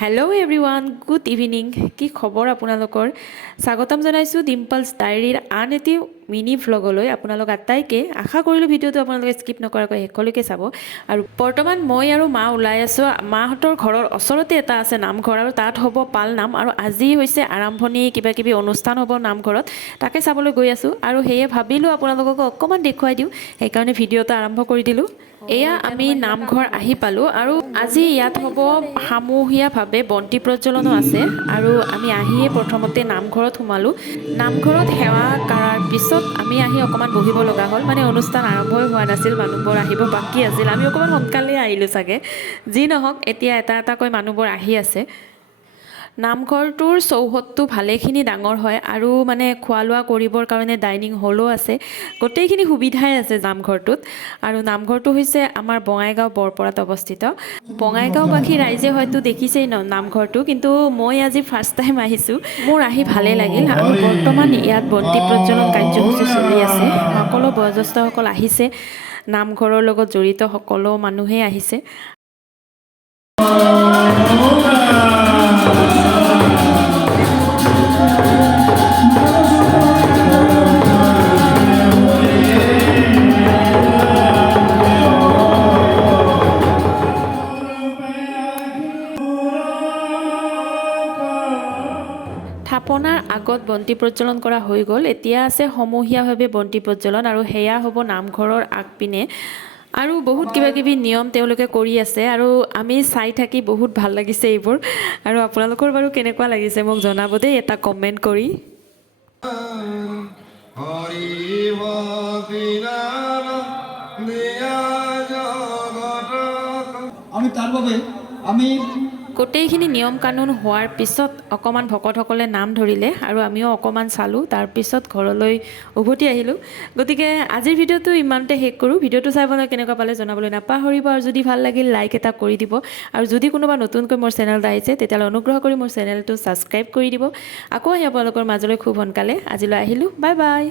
Hello' everyone, good evening. কি খবৰ আপোনালোকৰ? স্বাগতম জনাইছোঁ ডিম্পলছ ডায়েৰীৰ আন এটি মিনি ভ্লগলৈ। আপোনালোক আটাইকে আশা কৰিলোঁ ভিডিঅ'টো আপোনালোকে স্কিপ নকৰাকৈ শেষলৈকে চাব। আৰু বৰ্তমান মই আৰু মা ওলাই আছোঁ। মাহঁতৰ ঘৰৰ ওচৰতে এটা আছে নামঘৰ, আৰু তাত হ'ব পাল নাম, আৰু আজি হৈছে আৰম্ভণি, কিবাকিবি অনুষ্ঠান হ'ব নামঘৰত, তাকে চাবলৈ গৈ আছোঁ। আৰু সেয়ে ভাবিলোঁ আপোনালোকক অকণমান দেখুৱাই দিওঁ, সেইকাৰণে ভিডিঅ'টো আৰম্ভ কৰি দিলোঁ। এয়া আমি নামঘৰ আহি পালোঁ, আৰু আজি ইয়াত হ'ব সমূহীয়াভাৱে বন্তি প্ৰজ্বলনো আছে। আৰু আমি আহিয়ে প্ৰথমতে নামঘৰত সোমালোঁ। নামঘৰত সেৱা কৰাৰ পিছত আমি আহি অকণমান বহিব লগা হ'ল, মানে অনুষ্ঠান আৰম্ভই হোৱা নাছিল, মানুহবোৰ আহিব বাকী আছিল। আমি অকণমান সোনকালে আহিলোঁ চাগে। যি নহওক, এতিয়া এটা এটাকৈ মানুহবোৰ আহি আছে। নামঘৰটোৰ চৌহদটো ভালেখিনি ডাঙৰ হয়, আৰু মানে খোৱা লোৱা কৰিবৰ কাৰণে ডাইনিং হলো আছে। গোটেইখিনি সুবিধাই আছে নামঘৰটোত। আৰু নামঘৰটো হৈছে আমাৰ বঙাইগাঁও বৰপৰাত অৱস্থিত। বঙাইগাঁওবাসী ৰাইজে হয়তো দেখিছেই নামঘৰটো, কিন্তু মই আজি ফাৰ্ষ্ট টাইম আহিছোঁ। মোৰ আহি ভালে লাগিল। আৰু বৰ্তমান ইয়াত বন্তি প্ৰজ্বলন কাৰ্যসূচী চলি আছে। সকলো বয়োজ্যেষ্ঠসকল আহিছে, নামঘৰৰ লগত জড়িত সকলো মানুহেই আহিছে। থাপনাৰ আগত বন্তি প্ৰজ্বলন কৰা হৈ গ'ল। এতিয়া আছে সমূহীয়াভাৱে বন্তি প্ৰজ্বলন, আৰু সেয়া হ'ব নামঘৰৰ আগপিনে। আৰু বহুত কিবাকিবি নিয়ম তেওঁলোকে কৰি আছে, আৰু আমি চাই থাকি বহুত ভাল লাগিছে এইবোৰ। আৰু আপোনালোকৰ বাৰু কেনেকুৱা লাগিছে মোক জনাব দেই এটা কমেণ্ট কৰি। আমি তাৰ বাবে গোটেইখিনি নিয়ম কানুন হোৱাৰ পিছত অকণমান ভকতসকলে নাম ধৰিলে, আৰু আমিও অকণমান চালোঁ, তাৰপিছত ঘৰলৈ উভতি আহিলোঁ। গতিকে আজিৰ ভিডিঅ'টো ইমানতে শেষ কৰোঁ। ভিডিঅ'টো চাই আপোনালোকে কেনেকুৱা পালে জনাবলৈ নাপাহৰিব, আৰু যদি ভাল লাগিল লাইক এটা কৰি দিব। আৰু যদি কোনোবা নতুনকৈ মোৰ চেনেলত আহিছে, তেতিয়াহ'লে অনুগ্ৰহ কৰি মোৰ চেনেলটো ছাবস্ক্ৰাইব কৰি দিব। আকৌ আহি আপোনালোকৰ মাজলৈ খুব সোনকালে। আজিলৈ আহিলোঁ, বাই বাই।